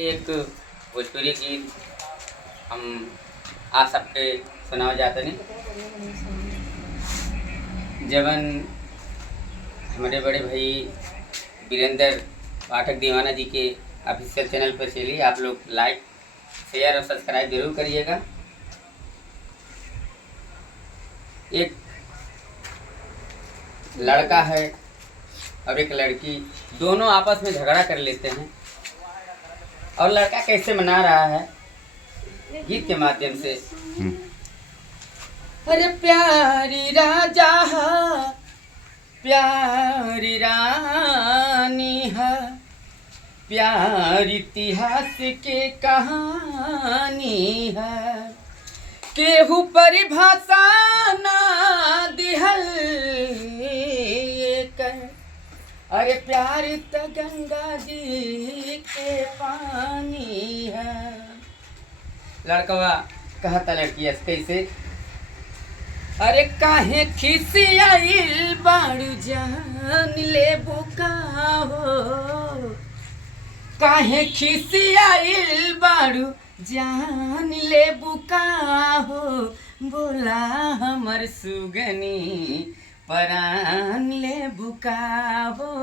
एक भोजपुरी गीत हम आप सबके सुनाओ जाते नहीं। जवन हमारे बड़े भाई वीरेंद्र पाठक दीवाना जी के ऑफिशियल चैनल पर चलिए, आप लोग लाइक शेयर और सब्सक्राइब जरूर करिएगा। एक लड़का है और एक लड़की, दोनों आपस में झगड़ा कर लेते हैं और लड़का कैसे मना रहा है गीत के माध्यम से। अरे प्यारी राजा प्यारी रानी है, प्यार इतिहास के कहानी है, केहू परिभाषा ना दिहल कर। अरे प्यार तो गंगा जी के पानी है। लड़कवा कहता लड़की कैसे, अरे काहे खिसियाइल बाड़ू जान ले बुका हो, काहे खिसियाइल बाड़ू जान ले बुका हो, बोला हमर सुगनी परान ले बुका हो,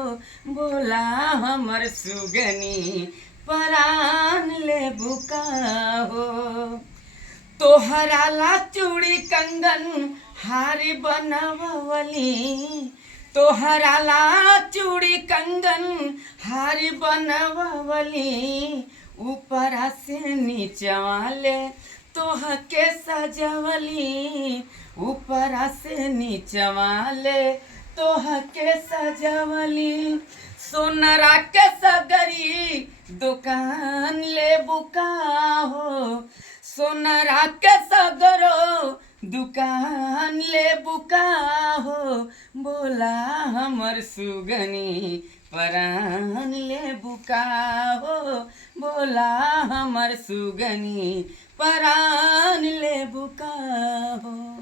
बोला हमर सुगनी परान ले बुका हो। तोहरा ला चूड़ी कंगन हारी बनवली, तोहरा ला चूड़ी कंगन हारी बनवली, ऊपरा से नीचवाले तोह के सजवली, ऊपरा से नीचवाले तोह के सजवली। सोनरा के सगरी दुकान ले बुका हो, सोनरा के सगरो दुकान ले बुका हो, बोला हमर सुगनी परान ले बुका हो, बोला हमर सुगनी परान ले बुका हो।